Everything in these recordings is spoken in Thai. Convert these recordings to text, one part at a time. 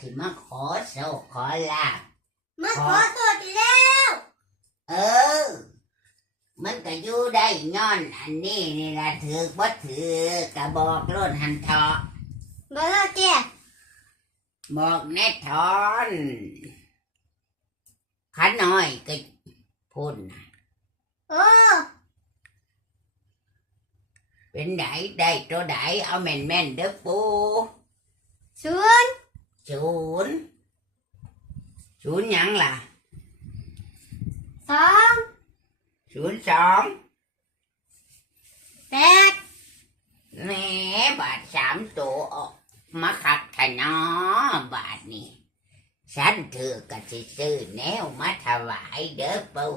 สิมาขอโชคขอลาบมาขอตัวดีแล้ว เออ มันก็อยู่ได้ย้อน อันนี้นี่ละถือบ่ถือกะบอกโลดหันเถาะมาแล้วแกบอกแน่ถอนขันน้อยก็พุ่นน่ะโอ้เป็นไดได้ตัวไดเอาแม่นแม่นๆเด้อปูศูนย์ ศูนย์ศูนย์หยังล่ะสองศูนย์สองแปดแหมบาทสามตัวออกมาขัดขนอบาทนี่ฉันถือกะสิซื้อแนวมาถวายเด้อปู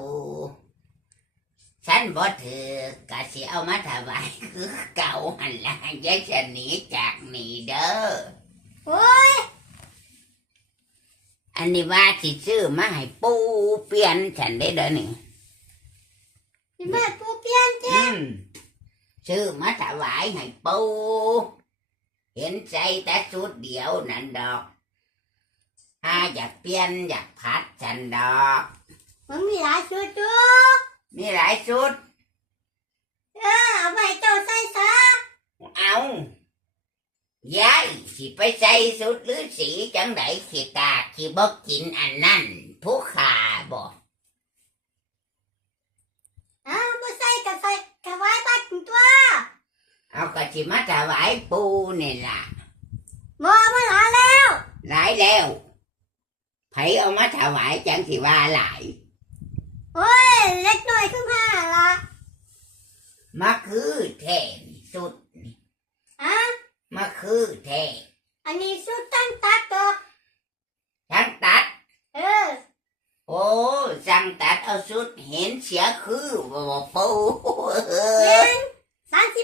ฉันบ่ถือกะสิเอามาถวายคือเก่าหันละอยายจะหนีจากนี่เด้อโอ้ย อันนี้ว่าสิซื้อมาให้ปูเปลี่ยนฉันได้เด้อนี่พี่แม่ปูเปลี่ยนแกอืมซื้อมาถวายให้ปูเห็นใจแต่ชุดเดียวนั่นดอก ถ้าอยากเปลี่ยนอยากพัดฉันดอก มันมีหลายชุดตัวมีหลายชุด เออเอาไปให้เจ้าใส่ซะเอา ยายสิไปใส่สุดหรือสีจังไดขีตาขีบอกกินอันนั่นผู้ขาบอกอ้าวมาใส่กับใส่กับไว้บัดตัวเอากระชิมาถวายปูนี่ล่ะมอมาหลายแล้ว หลายแล้วไผเอามาถวายจังสิว่าหลายเอ้ยเล็กน้อยขึ้นมาละมาคือแท้นี่สุดนี่อะ มาคือแท้อันนี้ชุดตั้งตัดตัวทั้งตัดเออโอ้สั่งตัดเอาสุดเห็นเสียคือบ่ปูเอเงิอนสามสิ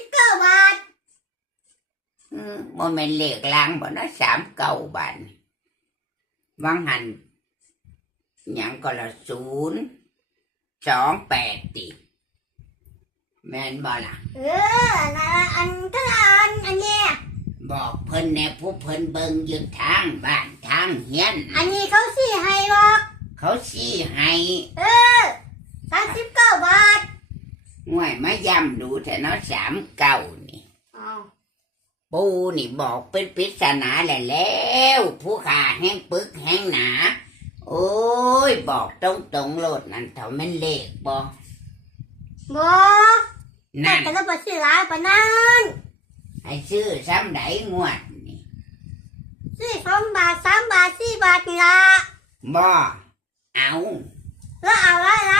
บเก้าบาทบ่แม่นเลขลางบ่นะสามเก้าบาทนี่วังหันหยังก็ละศูนย์สองแปดติแม่นบ่ล่ะเออนะอันก็อันอันเนี้ยบอกเพิ่นแน่ผู้เพิ่นเบิ่งอยืนทางบ้านทางเฮียน อันนี้เขาสี่ให้บอกเขาชี้ให้เออสามสิบเก้าบาทง่วยมาย้ำดูแต่เนาะสามเก้านี่อ้าวปูนี่บอกเป็นปริศนาแหละแล้ว ผู้ขาแห้งปึกแห้งหนา โอ้ย บอกตรงตรงๆโลดนั่นเท่าแม่นเลขบอกบอกแต่นั่นก็ต้องไปซื้อหลายปานนั้น ให้ซื้อซ้ำไดงวดนี่ซื้อสองบาทสามบาทสี่บาทนี่ละบ่เอาแล้วเอาอะไร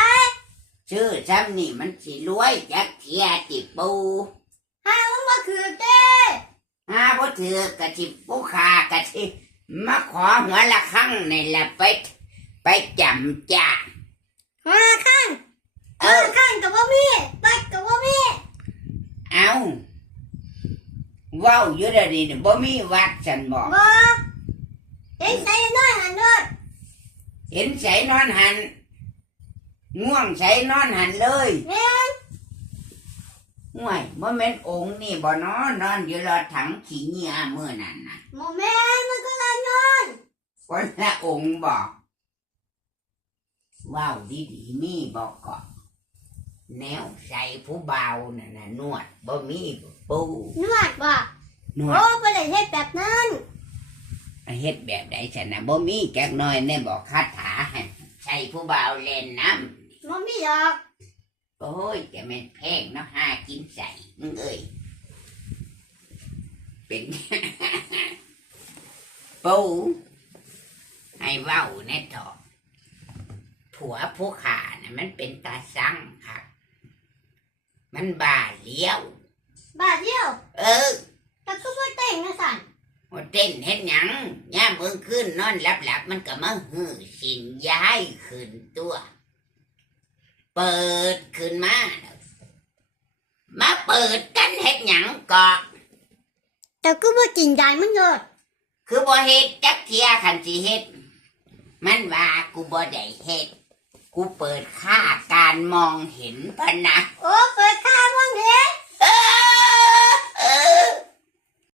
ซื้อซ้ำนี่มันสิรวยจักเทียติปูให้มันมาคือเด้หาบ่ถือกะสิผู้ขากะสิมาขอหัวละครั้งนี่แหละไป ไปจำจ้ามาข้างเอมาอข้างกับว่ามีบัตรกับว่ามี เอาเว้าอยู่เดี๋ยวนี้น่ะบ่มีวัดฉันบอกบอกเห็นใส่น้อยหันด้วยเห็นใส่นอนหันง่วงใส่นอนหันเลยเนี่ยห่วยบ่แม่นองค์นี่บ่นอนนอนอยู่รอถังขี้เหงื่อมื้อนั้นน่ะโมแม่มันก็เลยนอนคนละองค์บอกว้าวดีๆมีบอกก่อนแนวใส่ผู้เบาน่ะนะนวดบ่มีปูนวดว่ะ นวโอ้ดไปเลยเฮ็ดแบบนั้นเฮ็ดแบบใดฉันนะบ่มีแก๊กน้อยแน่บอกคาถาให้ใส่ผู้เบาเล่นน้ำมันมีดอกโอ้ยจะแม่นแพงเนาะห้ากินใส่มึงเอ้ยเป็น ปูให้เว้าแน่ทอะผัวผู้ขาน่ะมันเป็นตาสั่งค่ะ มันบ้าเลี้ยว บาทเดียว เออ แต่ก็ไม่เต่งนะสันว่าเต้นเฮ็ดหยังย่ามมือขึ้นนอนหลับหลับๆมันก็มาหื้อสินย้ายขึ้นตัว เปิดขึ้นมา มาเปิดกันเฮ็ดหยังก็แต่ก็ไม่จริงใจมันเลย คือบ่เฮ็ดจักเทียคันสิเฮ็ด มันว่ากูบ่ได้เฮ็ด กูเปิดค่าการมองเห็นพะนะ โอ้เปิดข้าว